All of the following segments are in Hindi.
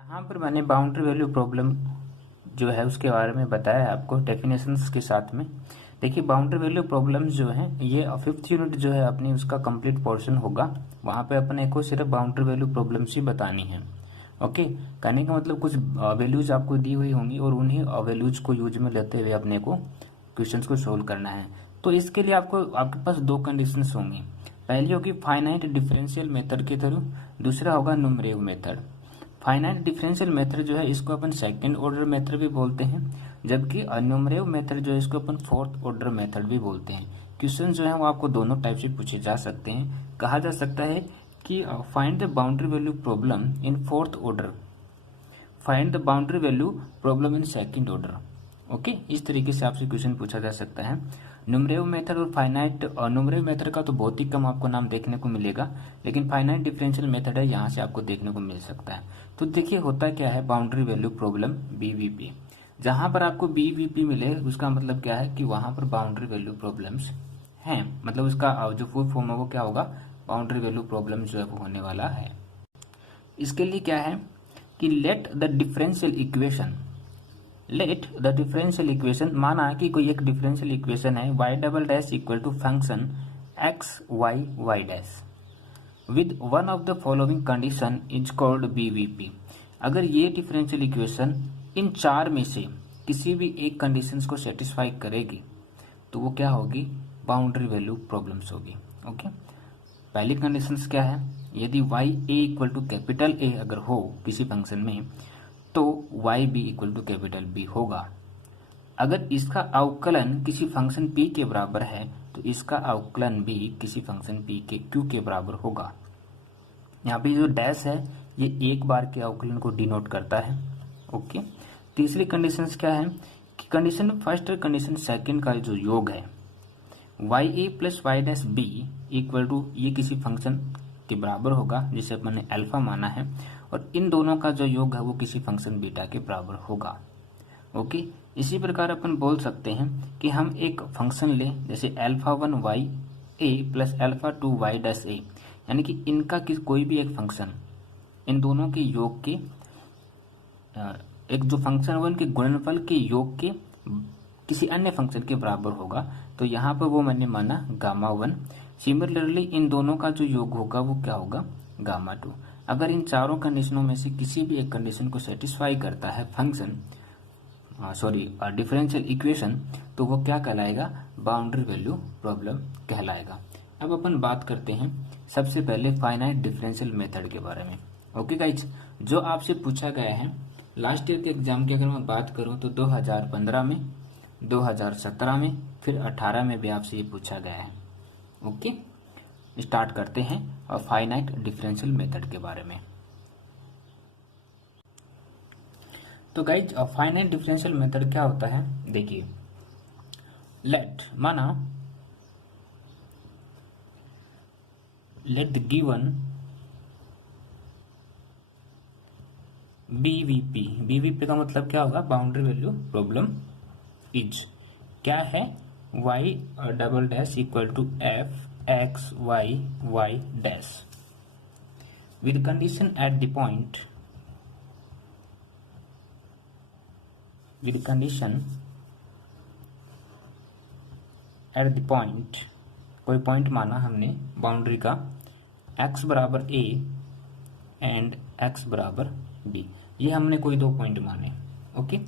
यहाँ पर मैंने बाउंड्री वैल्यू प्रॉब्लम जो है उसके बारे में बताया है आपको डेफिनेशंस के साथ में। देखिए बाउंड्री वैल्यू प्रॉब्लम्स जो है ये 5th यूनिट जो है अपनी उसका कंप्लीट पोर्शन होगा। वहाँ पे अपने को सिर्फ बाउंड्री वैल्यू प्रॉब्लम्स ही बतानी है। ओके, कहने का मतलब कुछ वैल्यूज आपको दी हुई होंगी और उन्हीं वैल्यूज को यूज में लेते हुए अपने को क्वेश्चंस को सोल्व करना है। तो इसके लिए आपके पास दो कंडीशंस होंगी। पहली होगी फाइनाइट डिफरेंशियल मेथड के थ्रू, दूसरा होगा न्यूमरेटिव मेथड। फाइनाइट डिफरेंशियल मेथड जो है इसको अपन सेकंड ऑर्डर मेथड भी बोलते हैं, जबकि न्यूमरेटिव मेथड जो है इसको अपन फोर्थ ऑर्डर मेथड भी बोलते हैं। क्वेश्चन जो है वो आपको दोनों टाइप से पूछे जा सकते हैं। कहा जा सकता है कि find the boundary value problem in fourth order, find the boundary value problem in second order. Okay, इस तरीके से आपसे क्वेश्चन पूछा जा सकता है। न्यूमरेटिव मेथड और फाइनाइट, न्यूमरेटिव मेथड का तो बहुत ही कम आपको नाम देखने को मिलेगा, लेकिन फाइनाइट डिफरेंशियल मेथड है यहाँ से आपको देखने को मिल सकता है। तो देखिए होता क्या है बाउंड्री वैल्यू प्रॉब्लम बीवीपी, जहां पर आपको बीवीपी मिले उसका मतलब क्या है कि वहां पर बाउंड्री वैल्यू प्रॉब्लम्स हैं, मतलब उसका जो फुल फॉर्म है वो क्या होगा, बाउंड्री वैल्यू प्रॉब्लम जो है वो होने वाला है। इसके लिए क्या है कि लेट द डिफरेंशियल इक्वेशन माना कि कोई एक डिफरेंशियल इक्वेशन है y double dash equal to function X Y Y dash with one of the following condition is called BVP. अगर ये डिफरेंशियल इक्वेशन इन चार में से किसी भी एक कंडीशंस को सेटिस्फाई करेगी तो वो क्या होगी, बाउंड्री वैल्यू प्रॉब्लम्स होगी। ओके, पहली कंडीशंस क्या है, यदि y a equal to capital A अगर हो किसी फंक्शन में तो y b equal to capital B होगा। अगर इसका अवकलन किसी फंक्शन p के बराबर है तो इसका अवकलन भी किसी फंक्शन p के q के बराबर होगा। यहाँ पे जो डैश है ये एक बार के अवकलन को डिनोट करता है। ओके, तीसरी कंडीशन क्या है कि कंडीशन फर्स्ट और कंडीशन सेकंड का जो योग है Y A plus Y dash B equal to ये किसी फंक्शन के बराबर होगा जिसे अपन ने अल्फा माना है, और इन दोनों का जो योग है वो किसी फंक्शन बीटा के बराबर होगा। ओके, इसी प्रकार अपन बोल सकते हैं कि हम एक फंक्शन ले जैसे alpha one Y A plus alpha two Y dash A, यानी कि इनका कोई भी एक फंक्शन इन दोनों के योग के एक जो फंक्शन वन के गुणनफल के योग के किसी अन्य फंक्शन के बराबर होगा, तो यहाँ पर वो मैंने माना गामा वन। सिमिलरली इन दोनों का जो योग होगा वो क्या होगा, गामा टू। अगर इन चारों कंडीशनों में से किसी भी एक कंडीशन को सेटिस्फाई करता है फंक्शन डिफरेंशियल इक्वेशन, तो वो क्या कहलाएगा, बाउंड्री वैल्यू प्रॉब्लम कहलाएगा। अब अपन बात करते हैं सबसे पहले फाइनाइट डिफरेंशियल मेथड के बारे में। ओके गाइज, जो आपसे पूछा गया है लास्ट ईयर के एग्जाम की अगर मैं बात करूं तो 2015 में, 2017 में, फिर 18 में भी आपसे ये पूछा गया है। ओके, स्टार्ट करते हैं और फाइनाइट डिफरेंशियल मेथड के बारे में। तो गाइज फाइनाइट डिफरेंशियल मेथड क्या होता है, देखिए लेट द गिवन बीवीपी का मतलब क्या होगा, बाउंड्री वैल्यू प्रॉब्लम इज क्या है, y double dash equal to f x y y dash with condition at the point, with condition at the point, कोई पॉइंट माना हमने बाउंड्री का x बराबर a एंड x बराबर b, ये हमने कोई दो पॉइंट माने। ओके,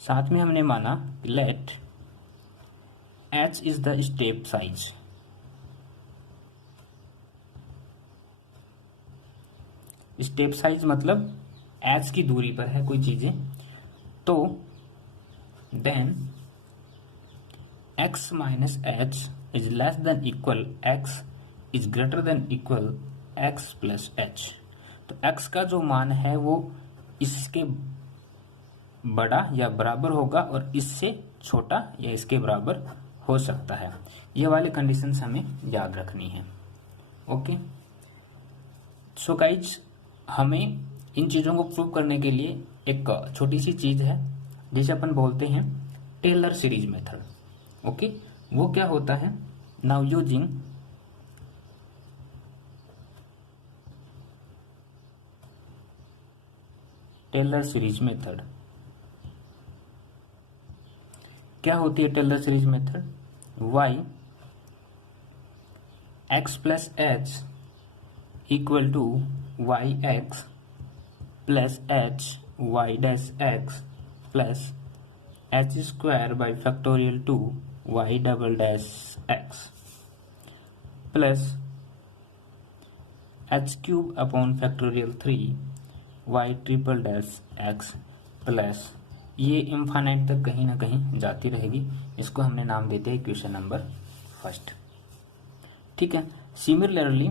साथ में हमने माना let h is the step size, step size मतलब h की दूरी पर है कोई चीजें, तो then x minus h is less than equal x is greater than equal x plus h। तो x का जो मान है वो इसके बड़ा या बराबर होगा और इससे छोटा या इसके बराबर हो सकता है। ये वाली कंडीशंस हमें याद रखनी है। ओके, सो गाइज हमें इन चीज़ों को प्रूव करने के लिए एक छोटी सी चीज़ है जिसे अपन बोलते हैं टेलर सीरीज मेथड। ओके, वो क्या होता है, now using Taylor series method. क्या होती है Taylor series method? y x plus H equal to Y X plus H Y dash X plus H square by factorial two Y double dash X plus H cube upon factorial 3 Y triple dash X plus ये इनफाइनाइट तक कहीं ना कहीं जाती रहेगी। इसको हमने नाम देते हैं इक्वेशन नंबर फर्स्ट। ठीक है। सिमिलरली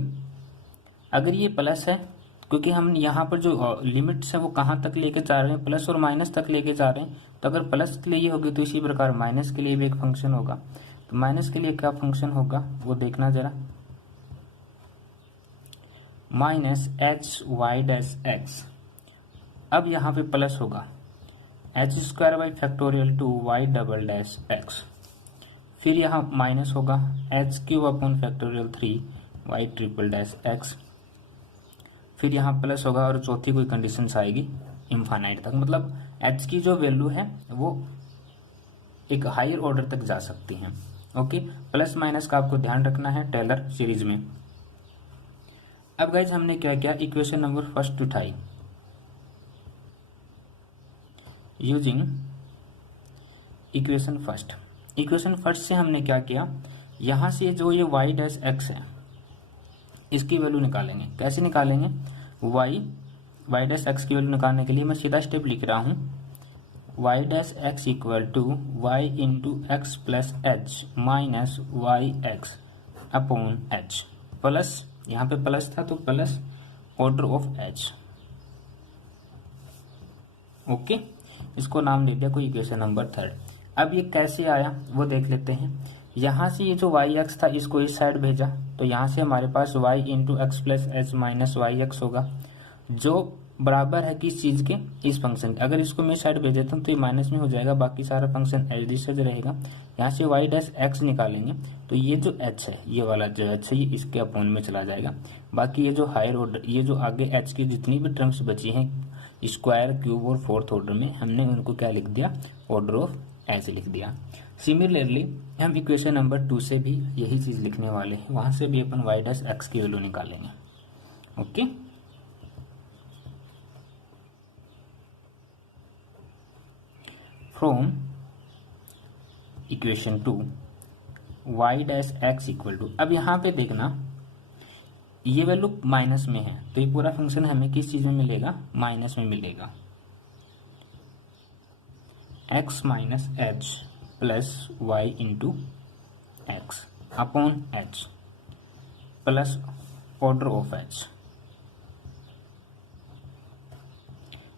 अगर ये प्लस है, क्योंकि हम यहाँ पर जो लिमिट्स है वो कहाँ तक लेके जा रहे हैं, प्लस और माइनस तक लेके जा रहे हैं, तो अगर प्लस के लिए ये होगी तो इसी प्रकार माइनस के लिए भी एक फंक्शन होगा। तो माइनस के लिए क्या फंक्शन होगा वो देखना जरा, minus H Y dash X. अब यहाँ पे प्लस होगा H square by factorial two Y double dash X, फिर यहाँ माइनस होगा H cube upon factorial 3 Y triple dash X, फिर यहाँ प्लस होगा और चौथी कोई कंडीशंस आएगी इनफाइनाइट तक। मतलब एच की जो वैल्यू है वो एक हायर ऑर्डर तक जा सकती है। ओके, प्लस माइनस का आपको ध्यान रखना है टेलर सीरीज में। अब गाइज हमने क्या किया, इक्वेशन नंबर फर्स्ट उठाई using equation first. Equation first से हमने क्या किया, यहाँ से जो ये वाई डैश एक्स है इसकी वैल्यू निकालेंगे। कैसे निकालेंगे, वाई डैश एक्स की वैल्यू निकालने के लिए मैं सीधा स्टेप लिख रहा हूँ, Y dash X equal to Y into X plus H minus Y X upon H plus, यहाँ पे प्लस था तो plus order of H. Okay, इसको नाम दे दिया कोई इक्वेशन नंबर थर्ड। अब ये कैसे आया वो देख लेते हैं। यहाँ से ये जो वाई एक्स था इसको इस साइड भेजा तो यहाँ से हमारे पास Y into X plus H minus Y X होगा, जो बराबर है किस चीज़ के, इस फंक्शन के। अगर इसको मैं साइड भेज देता हूँ तो ये माइनस में हो जाएगा, बाकी सारा फंक्शन एच डी से रहेगा। यहाँ से वाई डैश एक्स निकालेंगे तो ये जो एच है, ये वाला जो एच है ये इसके अपॉन में चला जाएगा। बाकी ये जो हायर ऑर्डर, ये जो आगे एच की जितनी भी टर्म्स बची हैं स्क्वायर क्यूब और फोर्थ ऑर्डर में, हमने उनको क्या लिख दिया, ऑर्डर ऑफ एच लिख दिया। सिमिलरली हम इक्वेशन नंबर 2 से भी यही चीज़ लिखने वाले हैं, वहाँ से भी अपन वाई डैश एक्स की वैल्यू निकालेंगे। Okay, from equation 2 Y dash X equal to, अब यहाँ पे देखना ये वैल्यू माइनस में है तो ये पूरा फंक्शन हमें किस चीज में मिलेगा, माइनस में मिलेगा। x minus H plus Y into X upon H plus order of H.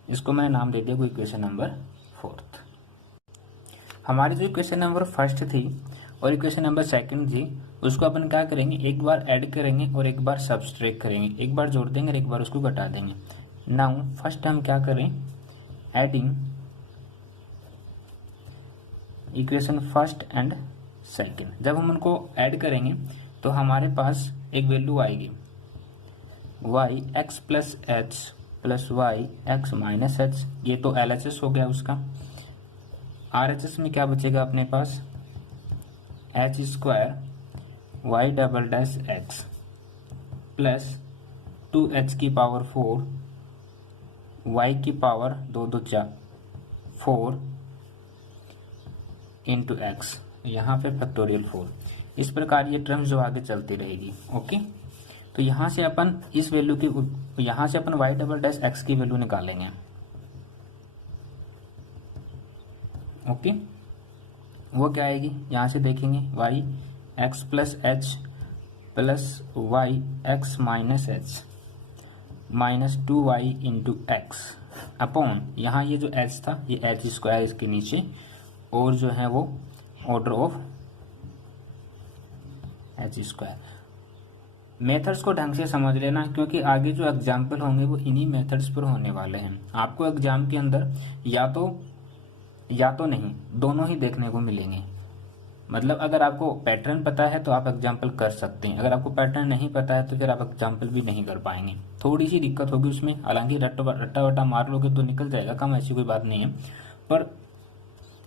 इसको मैं नाम दे दिया कोई इक्वेशन नंबर फोर्थ। हमारी जो इक्वेशन नंबर फर्स्ट थी और इक्वेशन नंबर सेकंड थी उसको अपन क्या करेंगे, एक बार ऐड करेंगे और एक बार सब्सट्रैक्ट करेंगे, एक बार जोड़ देंगे और एक बार उसको घटा देंगे। नाउ फर्स्ट हम क्या करें, adding equation first and second. जब हम उनको ऐड करेंगे तो हमारे पास एक वैल्यू आएगी Y X plus H plus Y X minus H, ये तो एल एच एस हो गया उसका। आर एच एस में क्या बचेगा अपने पास, H square Y double dash X plus 2h की पावर 4 वाई की पावर 2 2 4 इंटू एक्स, यहाँ पे फैक्टोरियल 4। इस प्रकार ये टर्म्स जो आगे चलती रहेगी। ओके, तो यहाँ से अपन इस वैल्यू की, यहाँ से अपन वाई डबल डैश एक्स की वैल्यू निकालेंगे। ओके, वो क्या आएगी, यहाँ से देखेंगे Y X plus H plus Y X minus H minus 2y into X upon, यहाँ ये जो एच था ये एच स्क्वायर इसके नीचे, और जो है वो order of H square. Methods को ढंग से समझ लेना क्योंकि आगे जो एग्जाम्पल होंगे वो इन्हीं मेथड्स पर होने वाले हैं। आपको एग्जाम के अंदर या तो नहीं दोनों ही देखने को मिलेंगे। मतलब अगर आपको पैटर्न पता है तो आप एग्जाम्पल कर सकते हैं, अगर आपको पैटर्न नहीं पता है तो फिर आप एग्जाम्पल भी नहीं कर पाएंगे, थोड़ी सी दिक्कत होगी उसमें। हालांकि रट्टा वट्टा मार लोगे तो निकल जाएगा काम, ऐसी कोई बात नहीं है। पर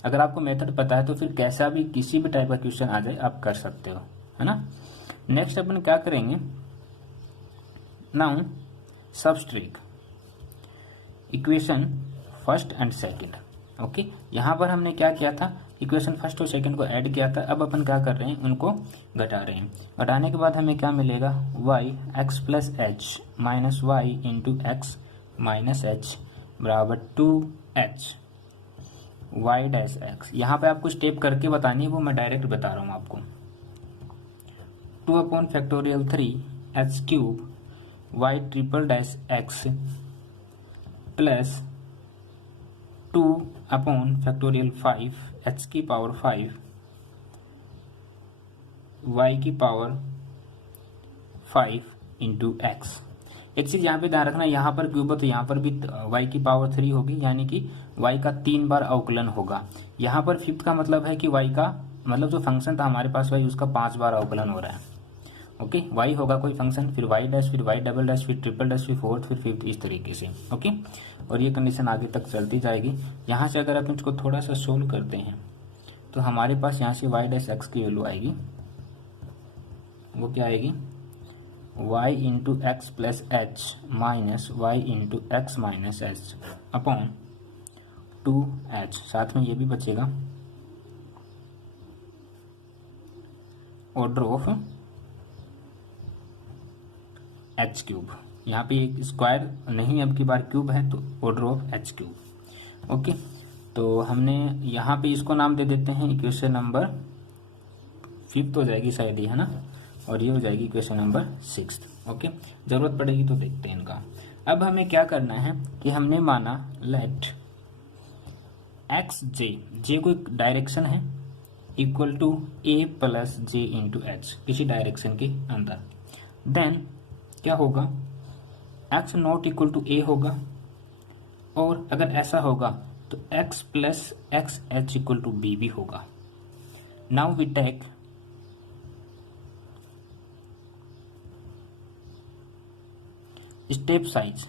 अगर आपको मेथड पता है तो फिर कैसा भी किसी भी टाइप का क्वेश्चन आ जाए आप कर सकते हो, है ना। नेक्स्ट अपन क्या करेंगे, now subtract equation first and second. Okay, यहाँ पर हमने क्या किया था, इक्वेशन फर्स्ट और सेकंड को ऐड किया था। अब अपन क्या कर रहे हैं, उनको घटा रहे हैं। घटाने के बाद हमें क्या मिलेगा, y x plus H minus Y into X minus H बराबर 2h y डैश एक्स। यहाँ पे आपको स्टेप करके बतानी है, वो मैं डायरेक्ट बता रहा हूँ आपको। 2/3 y triple dash X plus 2/5 h की पावर 5 y की पावर 5 इंटू एक्स। एक चीज यहाँ पे ध्यान रखना, यहाँ पर क्यूब है तो यहाँ पर भी y की पावर 3 होगी, यानी कि y का 3 बार अवकलन होगा। यहाँ पर फिफ्थ का मतलब है कि y का मतलब जो फंक्शन था हमारे पास y उसका 5 बार अवकलन हो रहा है। ओके, y होगा कोई फंक्शन, फिर y डैश, फिर y डबल डैश, फिर ट्रिपल डैश, फिर फोर्थ, फिर फिफ्थ, इस तरीके से। ओके, और ये कंडीशन आगे तक चलती जाएगी। यहाँ से अगर आप इसको थोड़ा सा सोल्व करते हैं तो हमारे पास यहाँ से y डैश एक्स की वैल्यू आएगी, वो क्या आएगी, y into X plus H minus Y into X minus H upon 2h। साथ में ये भी बचेगा ऑर्डर ऑफ एच क्यूब। यहाँ पे एक स्क्वायर नहीं, अब की बार क्यूब है तो order of H cube. Okay, तो हमने यहाँ पे इसको नाम दे देते हैं इक्वेशन नंबर 5 हो जाएगी शायद ये, है ना, और ये हो जाएगी इक्वेशन नंबर 6। ओके, जरूरत पड़ेगी तो देखते हैं इनका। अब हमें क्या करना है कि हमने माना लेट एक्स जे कोई डायरेक्शन है equal to A plus J into H, किसी डायरेक्शन के अंदर। देन क्या होगा, x not equal to A होगा, और अगर ऐसा होगा तो x plus X H equal to B भी होगा। Now we take step size.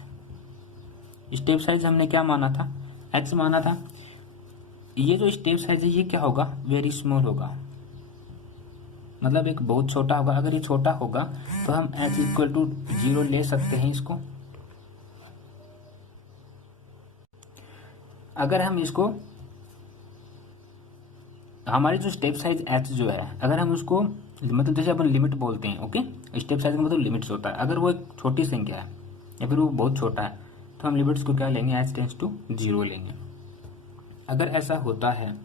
Step size हमने क्या माना था, x माना था। ये जो स्टेप साइज है ये क्या होगा, वेरी स्मॉल होगा, मतलब एक बहुत छोटा होगा। अगर ये छोटा होगा तो हम h इक्वल टू 0 ले सकते हैं इसको। अगर हम इसको, हमारी जो स्टेप साइज h जो है, अगर हम उसको मतलब जैसे अपन लिमिट बोलते हैं, ओके, स्टेप साइज का मतलब लिमिट्स होता है। अगर वो एक छोटी संख्या है या फिर वो बहुत छोटा है तो हम लिमिट्स को क्या लेंगे, h टेंड्स टू 0 लेंगे। अगर ऐसा होता है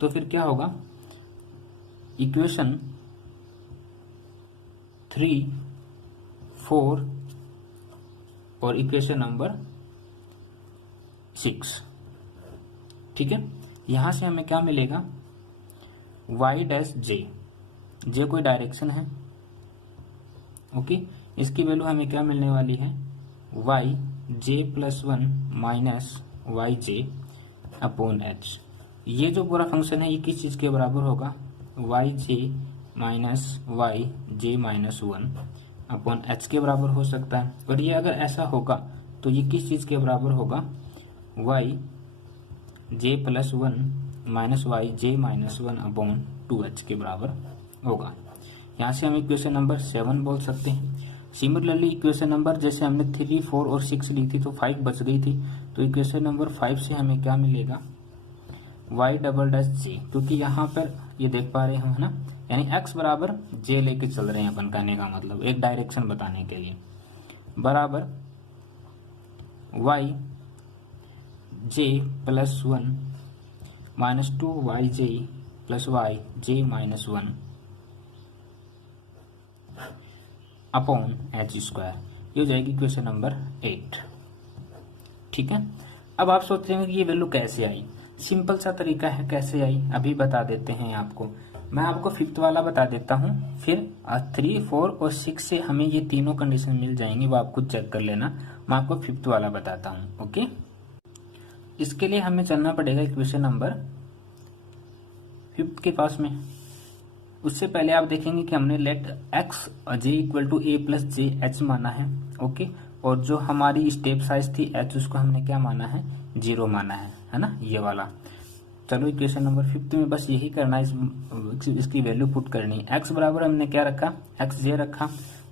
तो फिर क्या होगा, इक्वेशन 3, 4 और इक्वेशन नंबर 6। ठीक है, यहां से हमें क्या मिलेगा, y डैश जे कोई डायरेक्शन है। ओके, इसकी वैल्यू हमें क्या मिलने वाली है, y J plus 1 minus Y J upon H. ये जो पूरा फंक्शन है ये किस चीज के बराबर होगा, वाई जे माइनस वाई जे माइनस 1 अपॉन एच के बराबर हो सकता है। और ये अगर ऐसा होगा तो ये किस चीज के बराबर होगा, वाई जे प्लस 1 माइनस वाई जे माइनस 1 अपॉन 2h के बराबर होगा। यहाँ से हम इक्वेशन नंबर 7 बोल सकते हैं। सिमिलरली इक्वेशन नंबर जैसे हमने 3, 4 और 6 ली थी तो 5 बच गई थी, तो इक्वेशन नंबर 5 से हमें क्या मिलेगा, y डबल डैश जे, क्योंकि यहाँ पर ये देख पा रहे हैं हम, है ना, यानी x बराबर j लेके चल रहे हैं अपन, कहने का मतलब एक डायरेक्शन बताने के लिए, बराबर y J plus 1 minus 2y जे प्लस वाई जे माइनस 1 अपॉन एच स्क्वायर। ये हो जाएगी क्वेश्चन नंबर 8। ठीक है, अब आप सोचते हैं कि ये वैल्यू कैसे आई। सिंपल सा तरीका है कैसे आई, अभी बता देते हैं आपको। मैं आपको 5th वाला बता देता हूँ, फिर 3, 4 और 6 से हमें ये तीनों कंडीशन मिल जाएंगी, वो आप खुद चेक कर लेना। मैं आपको 5th वाला बताता हूँ। ओके, इसके लिए हमें चलना पड़ेगा इक्वेशन नंबर 5 के पास में। उससे पहले आप देखेंगे कि हमने let X J equal to A plus J H माना है। ओके, और जो हमारी स्टेप साइज थी एच, उसको हमने क्या माना है, 0 माना है ना, ये वाला। चलो इक्वेशन नंबर 5 में बस यही करना है, इसकी वैल्यू पुट करनी है। एक्स बराबर हमने क्या रखा, एक्स जे रखा,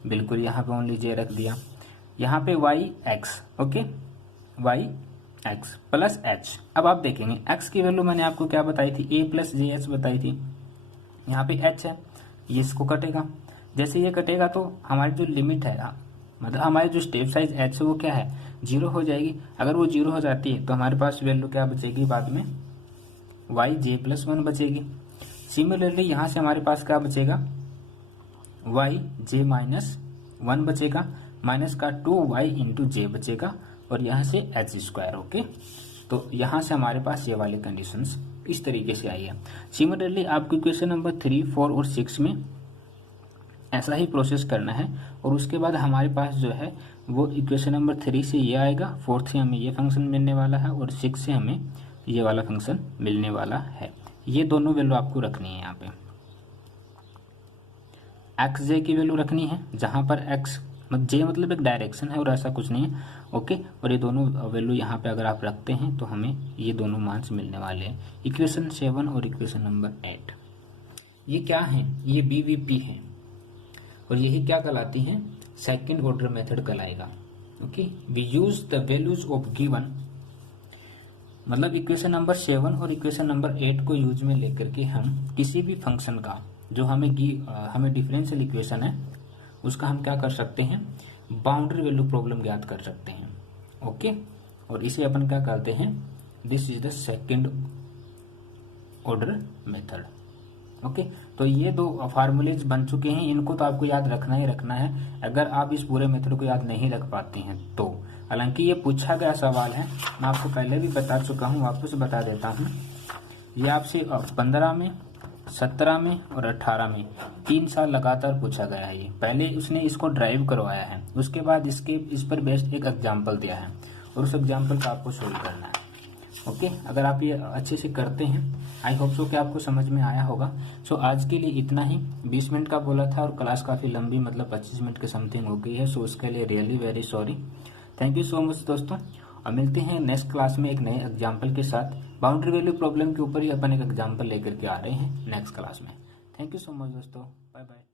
बिल्कुल यहाँ पे ओनली जे रख दिया। यहाँ पे Y X, okay, Y X plus H. अब आप देखेंगे एक्स की वैल्यू मैंने आपको क्या बताई थी, ए प्लस जे एच बताई थी। यहाँ पे एच है, ये इसको कटेगा, जैसे ये कटेगा तो हमारी जो लिमिट है, मतलब हमारी जो स्टेप साइज एच है वो क्या है, 0 हो जाएगी। अगर वो 0 हो जाती है तो हमारे पास वैल्यू क्या बचेगी बाद में, वाई जे प्लस 1 बचेगी। सिमिलरली यहाँ से हमारे पास क्या बचेगा, वाई जे माइनस 1 बचेगा, माइनस का 2y इंटू जे बचेगा, और यहाँ से एच स्क्वायर। ओके, तो यहाँ से हमारे पास ये वाली कंडीशंस इस तरीके से आई है। सिमिलरली आपको इक्वेशन नंबर 3, 4 और 6 में ऐसा ही प्रोसेस करना है, और उसके बाद हमारे पास जो है वो इक्वेशन नंबर 3 से ये आएगा, 4 से हमें ये फंक्शन मिलने वाला है, और 6 से हमें ये वाला फंक्शन मिलने वाला है। ये दोनों वैल्यू आपको रखनी है। यहाँ पे एक्स जे की वैल्यू रखनी है, जहाँ पर एक्स जे मतलब एक डायरेक्शन है और ऐसा कुछ नहीं है। ओके, और ये दोनों वैल्यू यहाँ पे अगर आप रखते हैं तो हमें ये दोनों मार्क्स मिलने वाले हैं। इक्वेशन 7 और इक्वेशन नंबर 8 ये क्या है, ये BVP है, और यही क्या कहलाती हैं, सेकंड ऑर्डर मेथड कहलाएगा। Okay, we use the values of given, मतलब इक्वेशन नंबर 7 और इक्वेशन नंबर 8 को यूज में लेकर के हम किसी भी फंक्शन का जो हमें डिफरेंशियल इक्वेशन है उसका हम क्या कर सकते हैं, बाउंड्री वैल्यू प्रॉब्लम ज्ञात कर सकते हैं। ओके, और इसे अपन क्या कहते हैं, this is the second order method. Okay, तो ये दो फार्मूलेज बन चुके हैं, इनको तो आपको याद रखना ही रखना है। अगर आप इस पूरे मेथड को याद नहीं रख पाते हैं तो, हालांकि ये पूछा गया सवाल है, मैं आपको पहले भी बता चुका हूँ, वापस बता देता हूँ। ये आपसे 15 में, 17 में और 18 में 3 साल लगातार पूछा गया है। ये पहले उसने इसको ड्राइव करवाया है, उसके बाद इस पर बेस्ड एक एग्जाम्पल दिया है, और उस एग्जाम्पल का आपको सोल्व करना है। ओके, अगर आप ये अच्छे से करते हैं, आई होप सो कि आपको समझ में आया होगा। सो आज के लिए इतना ही, 20 मिनट का बोला था और क्लास काफ़ी लंबी, मतलब 25 मिनट के समथिंग हो गई है। सो उसके लिए really very sorry. Thank you so much दोस्तों, और मिलते हैं नेक्स्ट क्लास में एक नए एग्जाम्पल के साथ। बाउंड्री वैल्यू प्रॉब्लम के ऊपर ही अपन एक एग्जाम्पल लेकर के आ रहे हैं नेक्स्ट क्लास में। थैंक यू सो मच दोस्तों, बाय बाय।